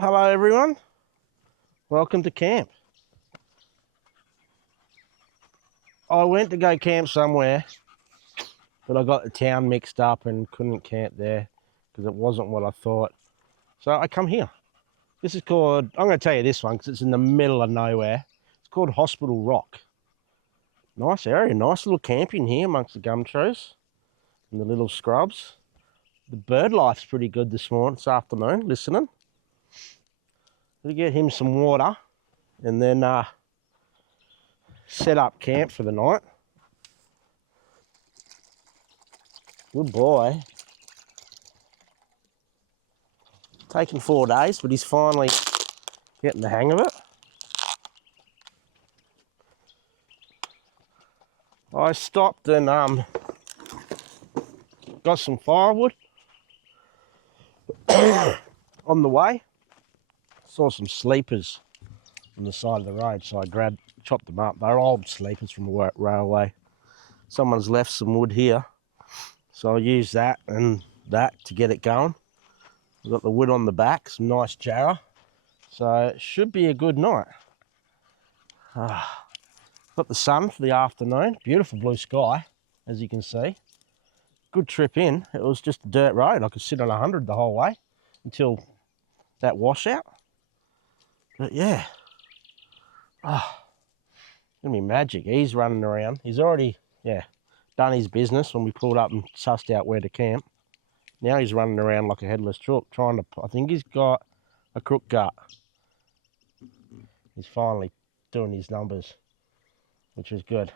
Hello everyone, welcome to camp. I went to go camp somewhere, but I got the town mixed up and couldn't camp there because it wasn't what I thought. So I come here. This is called, I'm going to tell you this one because it's in the middle of nowhere. It's called Hospital Rock. Nice area, nice little camping here amongst the gum trees and the little scrubs. The bird life's pretty good this afternoon, listening. Gonna get him some water and then set up camp for the night. Good boy. Taken 4 days, but he's finally getting the hang of it. I stopped and got some firewood on the way. Saw some sleepers on the side of the road, so I chopped them up. They're old sleepers from a railway. Someone's left some wood here, so I used that and that to get it going. We've got the wood on the back, some nice jarrah, so it should be a good night. Got the sun for the afternoon, beautiful blue sky, as you can see. Good trip in. It was just a dirt road. I could sit on 100 the whole way until that washout. But yeah, gonna be magic. He's running around. He's already, done his business when we pulled up and sussed out where to camp. Now he's running around like a headless chook, trying to, I think he's got a crook gut. He's finally doing his numbers, which is good.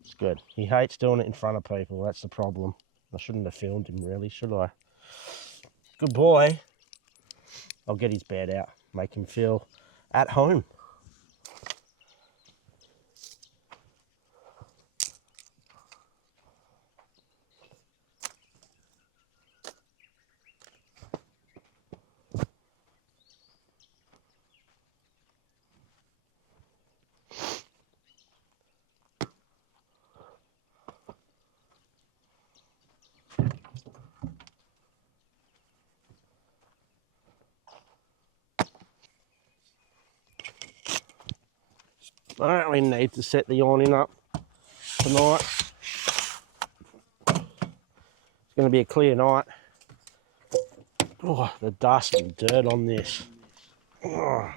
It's good. He hates doing it in front of people. That's the problem. I shouldn't have filmed him, really, should I? Good boy. I'll get his bed out, make him feel at home. I don't really need to set the awning up tonight. It's going to be a clear night. Oh, the dust and dirt on this. Oh.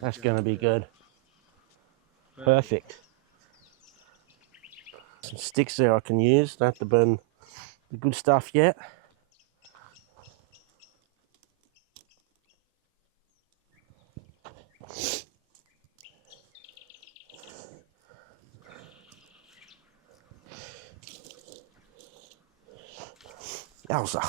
That's going to be good. Perfect. Some sticks there I can use. Don't have to burn the good stuff yet. Yowza.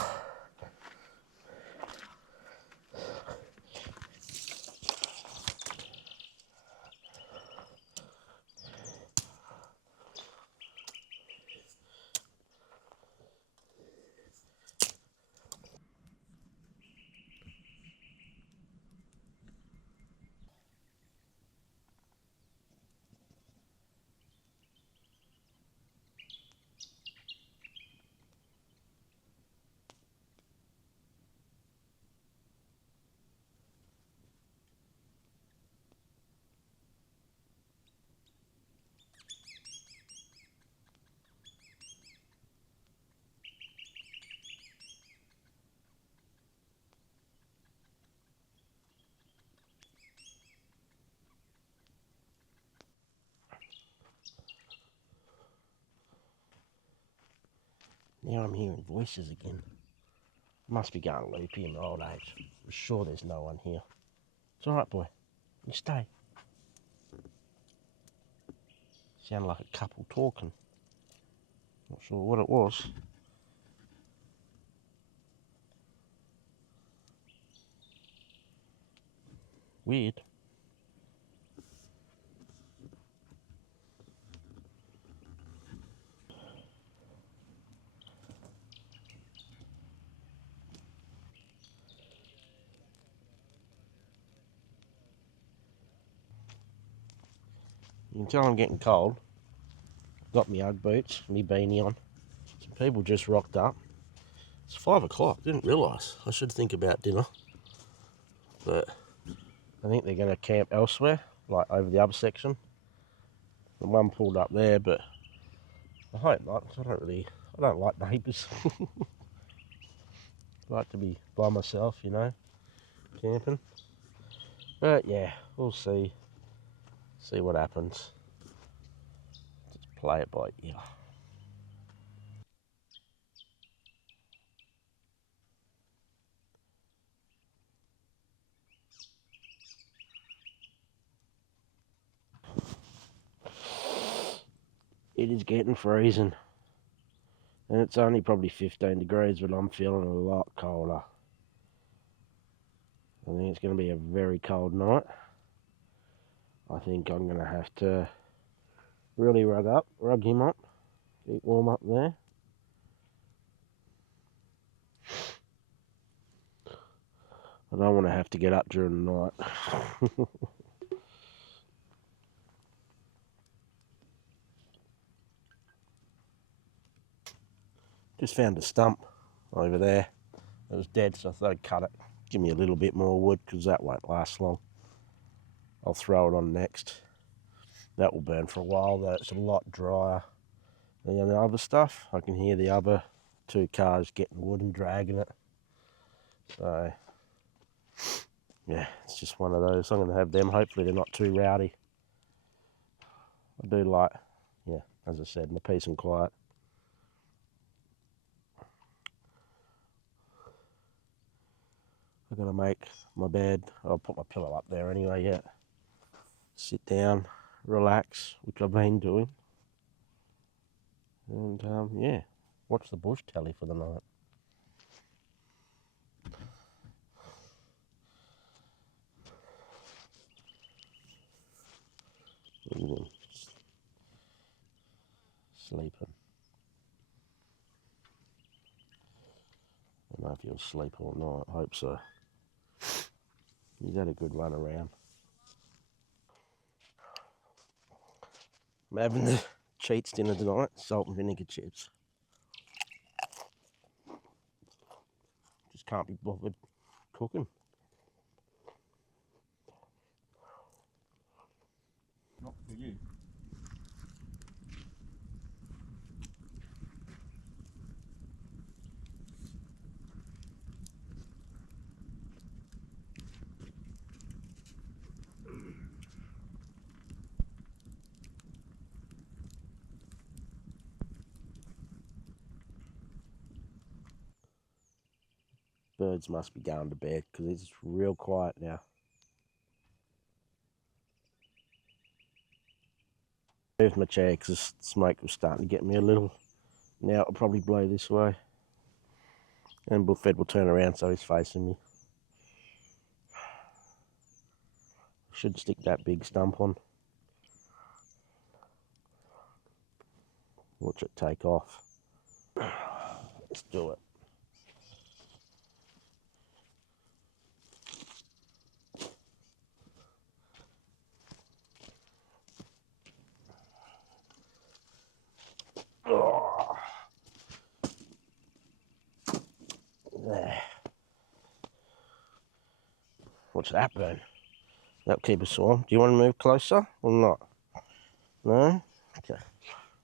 Now I'm hearing voices again. Must be going loopy in my old age. I'm sure there's no one here. It's alright, boy. You stay. Sounded like a couple talking. Not sure what it was. Weird. You can tell I'm getting cold. Got my Ugg boots, my beanie on. Some people just rocked up. It's 5 o'clock. Didn't realise. I should think about dinner. But I think they're going to camp elsewhere, like over the other section. The one pulled up there, but I hope not. I don't like neighbours. I like to be by myself, you know, camping. But yeah, we'll see what happens. Just play it by ear. It is getting freezing, and it's only probably 15 degrees, but I'm feeling a lot colder. I think it's going to be a very cold night. I think I'm going to have to really rug him up, keep warm up there. I don't want to have to get up during the night. Just found a stump over there. It was dead, so I thought I'd cut it. Give me a little bit more wood, because that won't last long. I'll throw it on next. That will burn for a while, though it's a lot drier than the other stuff. I can hear the other 2 cars getting wood and dragging it. So, yeah, it's just one of those. I'm going to have them. Hopefully they're not too rowdy. I do like, yeah, as I said, my peace and quiet. I've got to make my bed. I'll put my pillow up there anyway, yeah. Sit down, relax, which I've been doing. And, yeah, watch the bush telly for the night. Sleeping. I don't know if he'll sleep all night. I hope so. He's had a good run around. I'm having the cheats dinner tonight, salt and vinegar chips. Just can't be bothered cooking. Not for you. Birds must be going to bed because it's real quiet now. Moved my chair because the smoke was starting to get me a little. Now it'll probably blow this way. And Bullfed will turn around so he's facing me. Should stick that big stump on. Watch it take off. Let's do it. Oh. There. Watch that burn. That'll keep us warm. Do you want to move closer or not? No? Okay.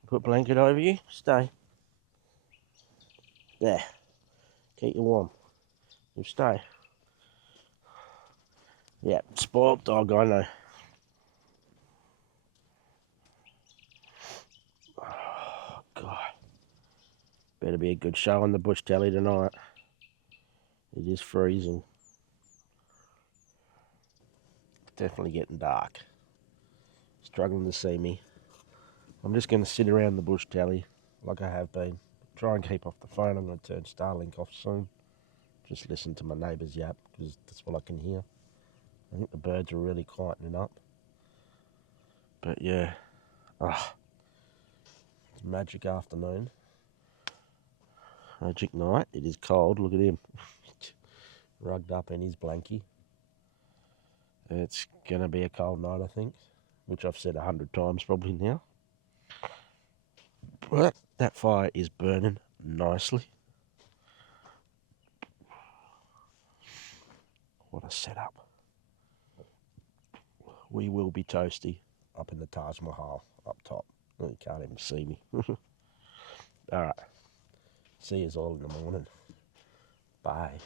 Put a blanket over you. Stay. There. Keep you warm. You stay. Yeah, spoiled dog, I know. Oh, God. Better be a good show on the bush telly tonight. It is freezing. It's definitely getting dark. Struggling to see me. I'm just going to sit around the bush tally like I have been. Try and keep off the phone. I'm going to turn Starlink off soon. Just listen to my neighbours yap because that's what I can hear. I think the birds are really quietening up. But yeah, it's a magic afternoon. Magic night. It is cold. Look at him. Rugged up in his blankie. It's going to be a cold night, I think, which I've said 100 times probably now. But that fire is burning nicely. What a setup. We will be toasty up in the Taj Mahal up top. Oh, you can't even see me. Alright. See you all in the morning. Bye.